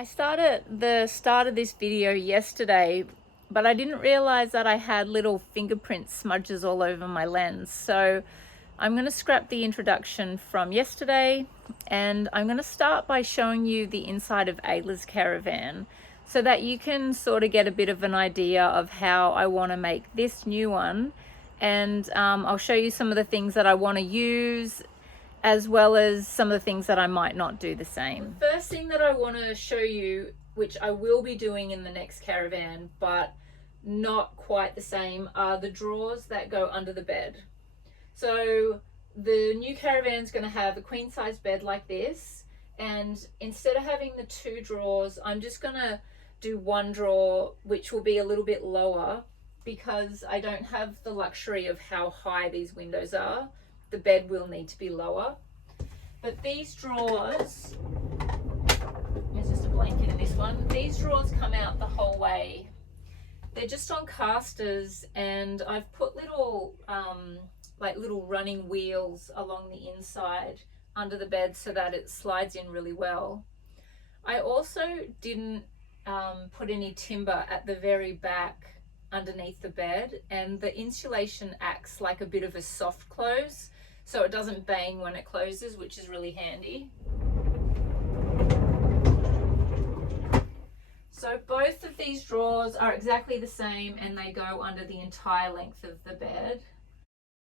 I started the start of this video yesterday, but I didn't realize that I had little fingerprint smudges all over my lens. So I'm going to scrap the introduction from yesterday, and I'm going to start by showing you the inside of Ayla's Caravan so that you can sort of get a bit of an idea of how I want to make this new one. And I'll show you some of the things that I want to use, as well as some of the things that I might not do the same. The first thing that I want to show you, which I will be doing in the next Caravan, but not quite the same, are the drawers that go under the bed. So the new Caravan is going to have a queen size bed like this, and instead of having the two drawers, I'm just going to do one drawer, which will be a little bit lower because I don't have the luxury of how high these windows are. The bed will need to be lower. But these drawers, there's just a blanket in this one, these drawers come out the whole way. They're just on casters, and I've put little like little running wheels along the inside under the bed so that it slides in really well. I also didn't put any timber at the very back underneath the bed, and the insulation acts like a bit of a soft close, so it doesn't bang when it closes, which is really handy. So both of these drawers are exactly the same, and they go under the entire length of the bed.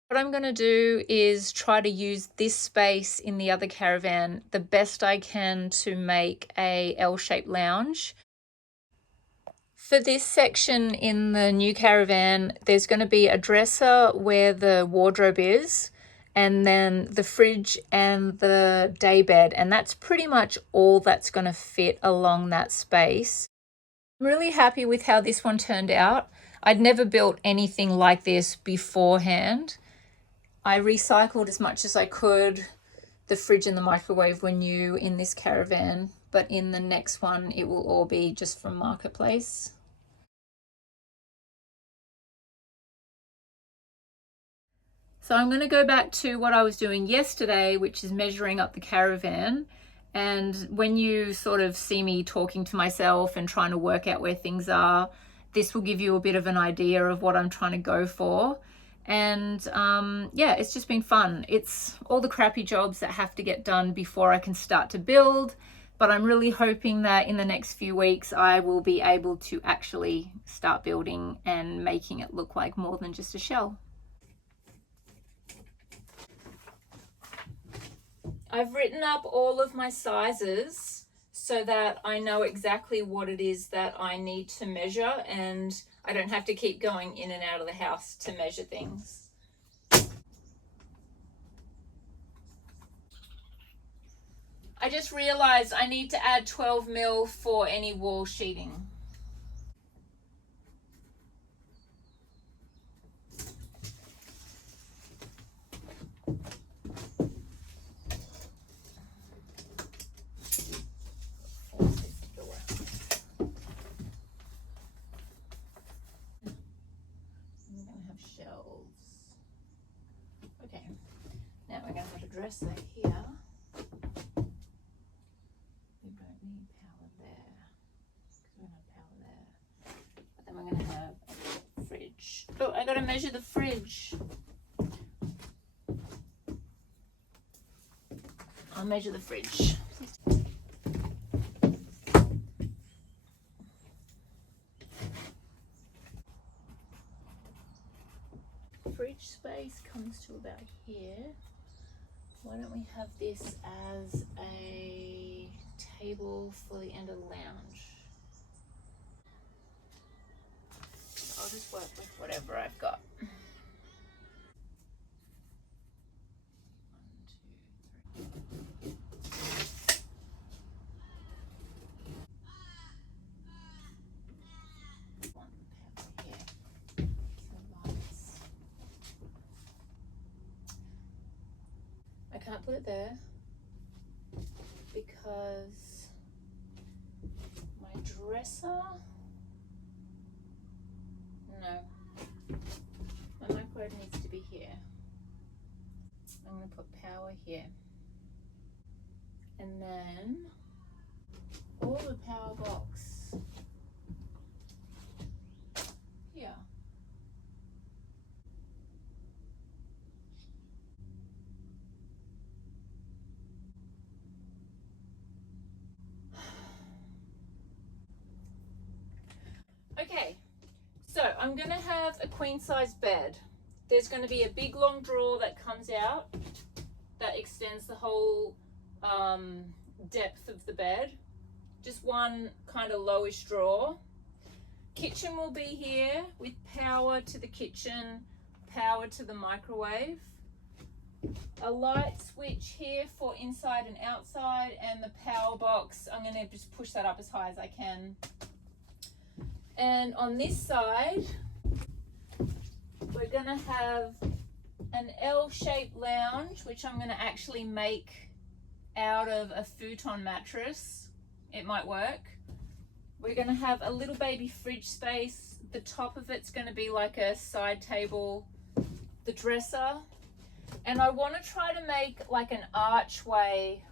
What I'm going to do is try to use this space in the other Caravan the best I can to make a L-shaped lounge. For this section in the new Caravan, there's going to be a dresser where the wardrobe is, and then the fridge and the daybed, and that's pretty much all that's going to fit along that space. I'm really happy with how this one turned out. I'd never built anything like this beforehand. I recycled as much as I could. The fridge and the microwave were new in this Caravan, but in the next one it will all be just from Marketplace. So I'm going to go back to what I was doing yesterday, which is measuring up the Caravan. And when you sort of see me talking to myself and trying to work out where things are, this will give you a bit of an idea of what I'm trying to go for. And yeah, it's just been fun. It's all the crappy jobs that have to get done before I can start to build. But I'm really hoping that in the next few weeks, I will be able to actually start building and making it look like more than just a shell. I've written up all of my sizes so that I know exactly what it is that I need to measure, and I don't have to keep going in and out of the house to measure things. I just realized I need to add 12 mil for any wall sheeting. Okay, now we're going to have a dresser here. We don't need power there because we don't have power there. But then we're going to have a fridge. Oh, I got to measure the fridge. I'll measure the fridge. Fridge space comes to about here. Why don't we have this as a table for the end of the lounge? I'll just work with whatever I've got. I can't put it there because my dresser, no, my microwave needs to be here. I'm going to put power here, and then all store the power box? Here. Okay, so I'm going to have a queen size bed. There's going to be a big long drawer that comes out that extends the whole depth of the bed. Just one kind of lowish drawer. Kitchen will be here with power to the kitchen, power to the microwave. A light switch here for inside and outside, and the power box, I'm going to just push that up as high as I can. And on this side, we're going to have an L-shaped lounge, which I'm going to actually make out of a futon mattress. It might work. We're going to have a little baby fridge space. The top of it's going to be like a side table, the dresser. And I want to try to make like an archway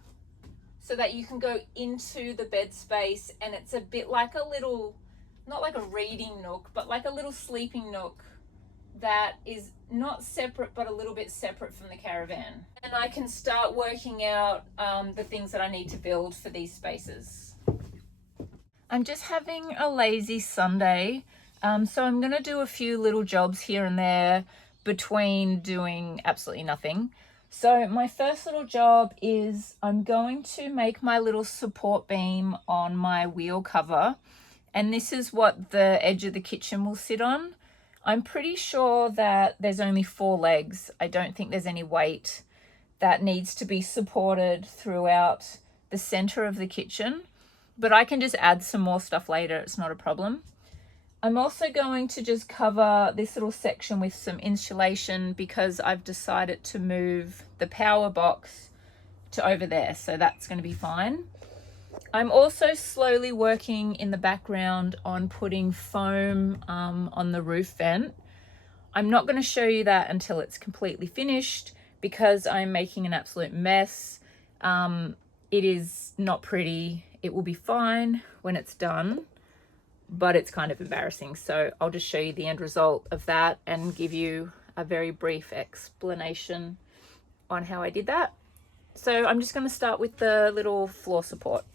so that you can go into the bed space, and it's a bit like a little, not like a reading nook, but like a little sleeping nook that is not separate but a little bit separate from the caravan. And I can start working out the things that I need to build for these spaces. I'm just having a lazy Sunday, so I'm going to do a few little jobs here and there between doing absolutely nothing. So my first little job is I'm going to make my little support beam on my wheel cover, and this is what the edge of the kitchen will sit on. I'm pretty sure that there's only 4 legs. I don't think there's any weight that needs to be supported throughout the center of the kitchen, but I can just add some more stuff later. It's not a problem. I'm also going to just cover this little section with some insulation because I've decided to move the power box to over there, so that's going to be fine. I'm also slowly working in the background on putting foam on the roof vent. I'm not going to show you that until it's completely finished because I'm making an absolute mess. It is not pretty. It will be fine when it's done, but it's kind of embarrassing. So I'll just show you the end result of that and give you a very brief explanation on how I did that. So I'm just going to start with the little floor support.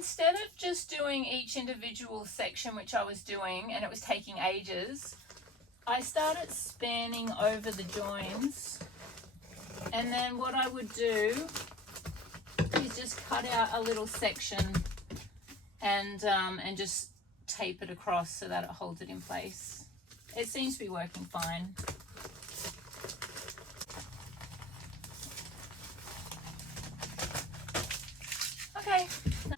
instead of just doing each individual section, which I was doing, and it was taking ages, I started spanning over the joins. And then what I would do is just cut out a little section and just tape it across so that it holds it in place. It seems to be working fine. Okay,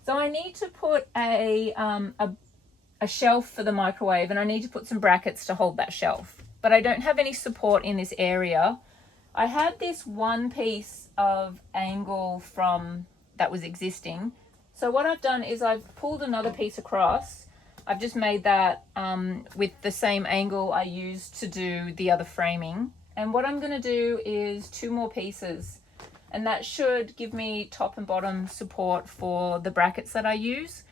so I need to put a shelf for the microwave, and I need to put some brackets to hold that shelf. But I don't have any support in this area. I had this one piece of angle from that was existing. So what I've done is I've pulled another piece across. I've just made that with the same angle I used to do the other framing. And what I'm going to do is 2 more pieces, and that should give me top and bottom support for the brackets that I use.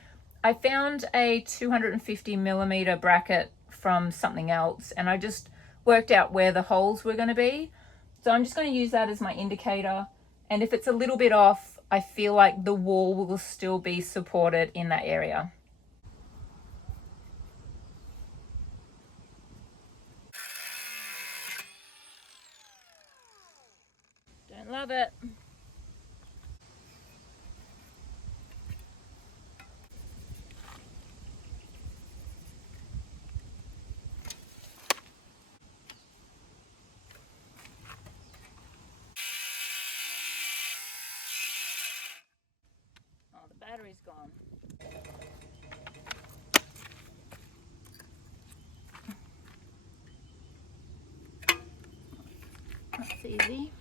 I found a 250 millimeter bracket from something else, and I just worked out where the holes were going to be. So I'm just going to use that as my indicator. And if it's a little bit off, I feel like the wall will still be supported in that area. Don't love it. Oh, the battery's gone. That's easy.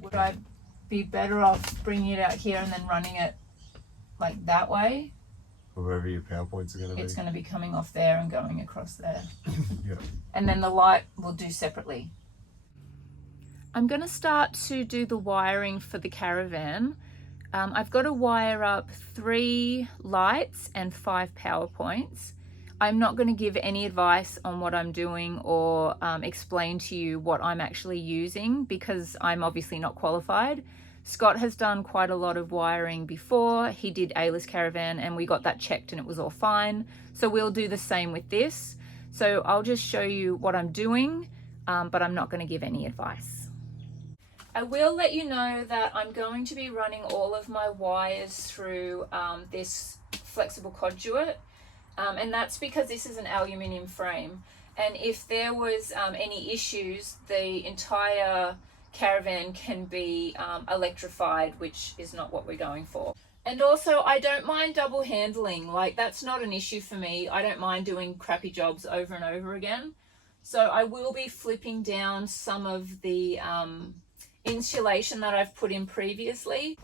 Would I be better off bringing it out here and then running it like that way? Wherever your power points are going to be. It's going to be coming off there and going across there. Yeah. And then the light we'll do separately. I'm going to start to do the wiring for the Caravan. I've got to wire up 3 lights and 5 power points. I'm not going to give any advice on what I'm doing or explain to you what I'm actually using, because I'm obviously not qualified. Scott has done quite a lot of wiring before. He did A-list Caravan and we got that checked and it was all fine. So we'll do the same with this. So I'll just show you what I'm doing, but I'm not going to give any advice. I will let you know that I'm going to be running all of my wires through this flexible conduit. And that's because this is an aluminium frame. And if there was any issues, the entire Caravan can be electrified, which is not what we're going for. And also, I don't mind double handling. Like, that's not an issue for me. I don't mind doing crappy jobs over and over again. So I will be flipping down some of the insulation that I've put in previously.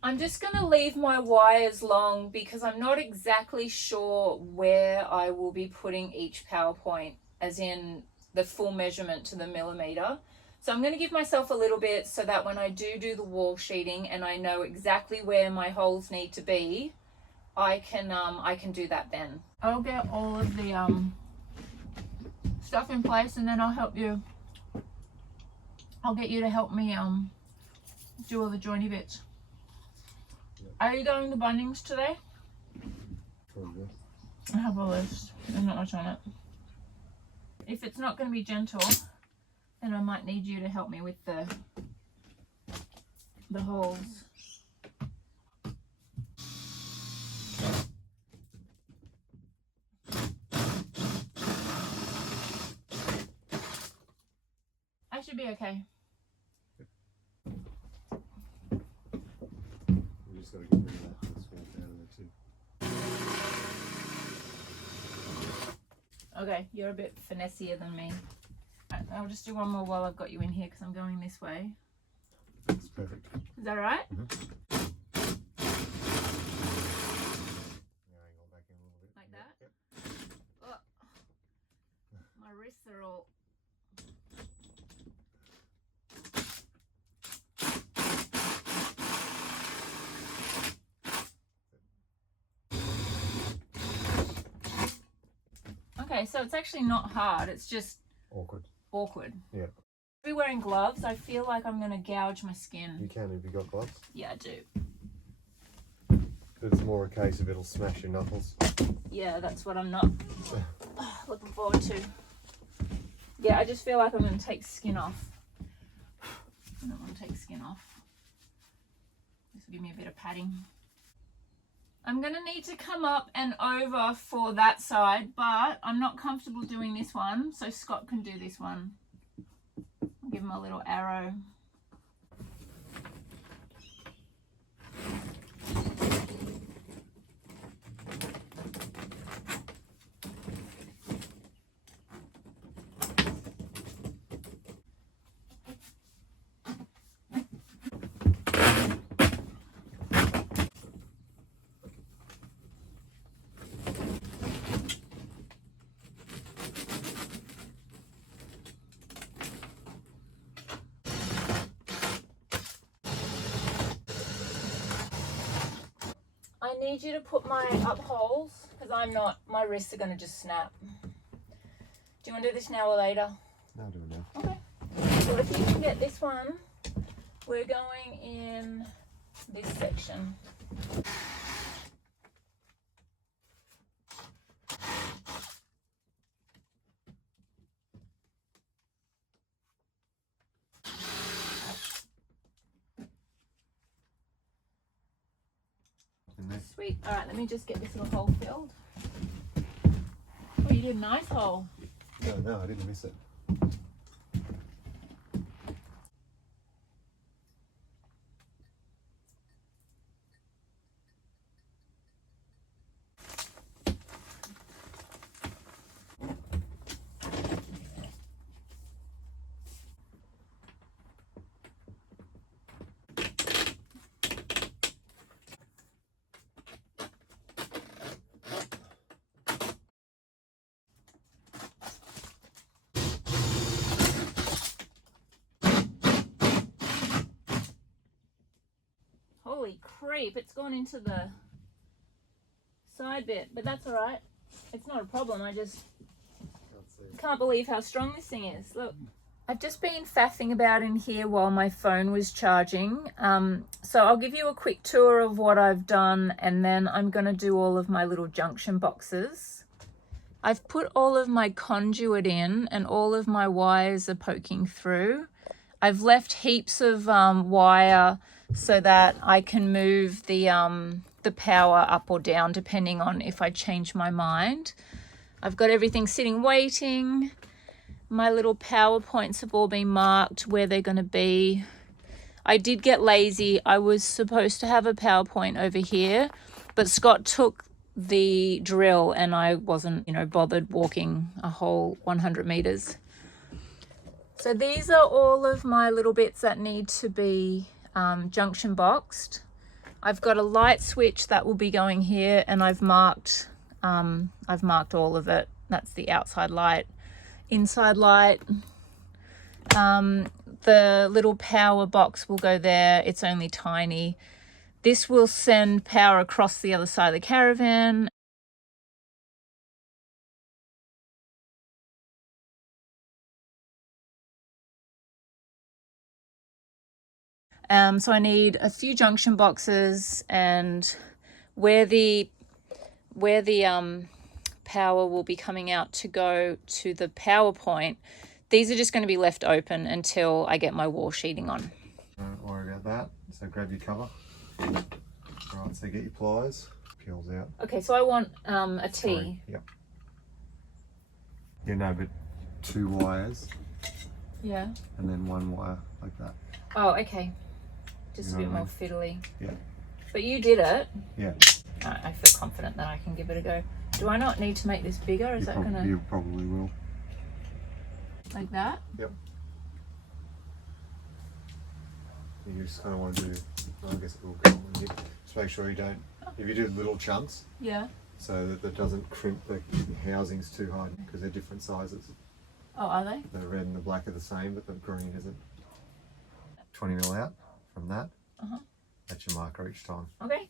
I'm just going to leave my wires long because I'm not exactly sure where I will be putting each power point, as in the full measurement to the millimeter. So I'm going to give myself a little bit so that when I do the wall sheeting and I know exactly where my holes need to be, I can do that then. I'll get all of the stuff in place and then I'll help you. I'll get you to help me do all the joiny bits. Are you going to Bunnings today? Probably. I have a list. There's not much on it. If it's not going to be gentle, then I might need you to help me with the holes. I should be okay. We just got to get rid of that swamp out of there too. Okay, you're a bit finessier than me. Right, I'll just do one more while I've got you in here because I'm going this way. That's perfect. Is that all right? Mm-hmm. Yeah, angle back in a little bit. Like that? Yep. Oh, my wrists are all... Okay, so it's actually not hard. It's just awkward. Yeah. If you're wearing gloves, I feel like I'm going to gouge my skin. You can if you got gloves. Yeah, I do. But it's more a case of it'll smash your knuckles. Yeah, that's what I'm not looking forward to. Yeah, I just feel like I'm going to take skin off. I don't want to take skin off. This will give me a bit of padding. I'm going to need to come up and over for that side, but I'm not comfortable doing this one, so Scott can do this one. I'll give him a little arrow. I need you to put my up holes because I'm not, my wrists are going to just snap. Do you want to do this now or later? No, do it now. Okay. Well, if you can get this one, we're going in this section. Sweet. All right, let me just get this little hole filled. Oh, you did a nice hole. No, I didn't miss it. Holy creep, it's gone into the side bit, but that's all right. It's not a problem. I just can't believe how strong this thing is. Look. I've just been faffing about in here while my phone was charging. So I'll give you a quick tour of what I've done and then I'm going to do all of my little junction boxes. I've put all of my conduit in and all of my wires are poking through. I've left heaps of wire so that I can move the power up or down depending on if I change my mind. I've got everything sitting waiting. My little PowerPoints have all been marked where they're going to be. I did get lazy. I was supposed to have a PowerPoint over here, but Scott took the drill and I wasn't, bothered walking a whole 100 meters. So these are all of my little bits that need to be junction boxed. I've got a light switch that will be going here and I've marked all of it. That's the outside light. Inside light, the little power box will go there. It's only tiny. This will send power across the other side of the caravan. So I need a few junction boxes, and where the power will be coming out to go to the PowerPoint, these are just going to be left open until I get my wall sheeting on. Don't worry about that. So grab your cover. Right, so get your pliers. Peels out. Okay, so I want a T. Sorry. Yep. Yeah, no, but 2 wires. Yeah. And then 1 wire like that. Oh, okay. Just You a know bit what I more fiddly. Yeah. But you did it. Yeah. I feel confident that I can give it a go. Do I not need to make this bigger? Is that gonna... You probably will. Like that? Yep. You just kind of want to do, I guess it will go on here. Just make sure you don't, if you do little chunks, Yeah. so that it doesn't crimp the housings too hard, because they're different sizes. Oh, are they? The red and the black are the same, but the green isn't. 20 mil out from that. That's your marker each time. Okay.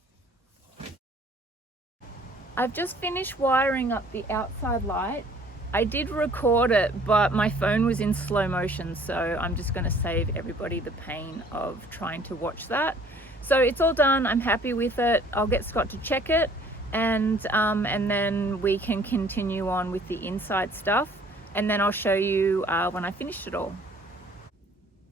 I've just finished wiring up the outside light. I did record it, but my phone was in slow motion, so I'm just going to save everybody the pain of trying to watch that. So it's all done. I'm happy with it. I'll get Scott to check it, and then we can continue on with the inside stuff, and then I'll show you when I finished it all.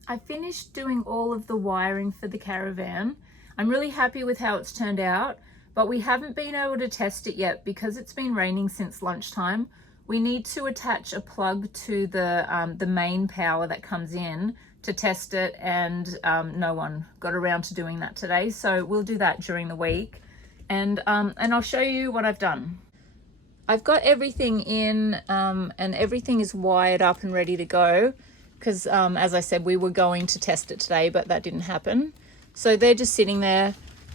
I finished doing all of the wiring for the Caravan. I'm really happy with how it's turned out, but we haven't been able to test it yet because it's been raining since lunchtime. We need to attach a plug to the main power that comes in to test it, and no one got around to doing that today. So we'll do that during the week, and I'll show you what I've done. I've got everything in, and everything is wired up and ready to go, because as I said, we were going to test it today, but that didn't happen. So they're just sitting there.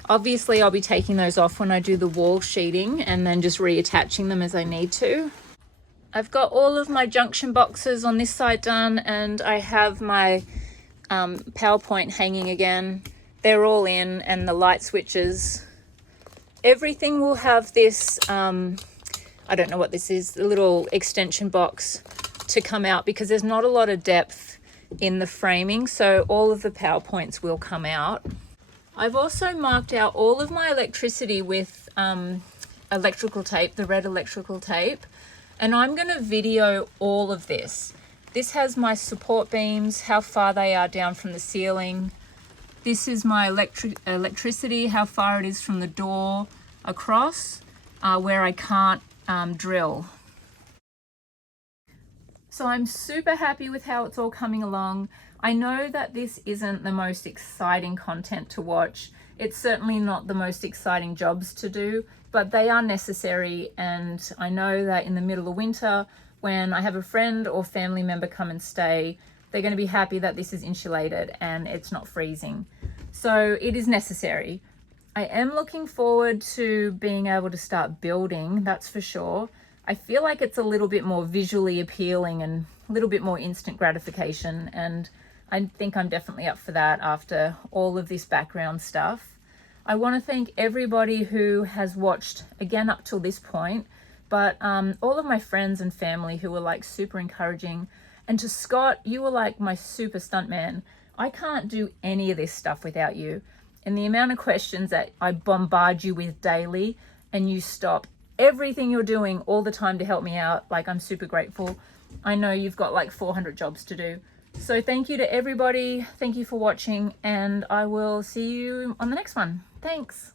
Obviously, I'll be taking those off when I do the wall sheeting and then just reattaching them as I need to. I've got all of my junction boxes on this side done, and I have my PowerPoint hanging again. They're all in, and the light switches. Everything will have this, I don't know what this is, the little extension box to come out, because there's not a lot of depth in the framing, so all of the PowerPoints will come out. I've also marked out all of my electricity with electrical tape, the red electrical tape, and I'm going to video all of this. This has my support beams, how far they are down from the ceiling. This is my electricity, how far it is from the door across, where I can't drill. So I'm super happy with how it's all coming along. I know that this isn't the most exciting content to watch. It's certainly not the most exciting jobs to do, but they are necessary, and I know that in the middle of winter, when I have a friend or family member come and stay, they're going to be happy that this is insulated and it's not freezing. So it is necessary. I am looking forward to being able to start building, that's for sure. I feel like it's a little bit more visually appealing and a little bit more instant gratification, and I think I'm definitely up for that after all of this background stuff. I want to thank everybody who has watched again up till this point, but all of my friends and family who were like super encouraging, and to Scott, you were like my super stunt man. I can't do any of this stuff without you, and the amount of questions that I bombard you with daily, and you stop everything you're doing all the time to help me out, like, I'm super grateful. I know you've got like 400 jobs to do. So thank you to everybody. Thank you for watching, and I will see you on the next one. Thanks.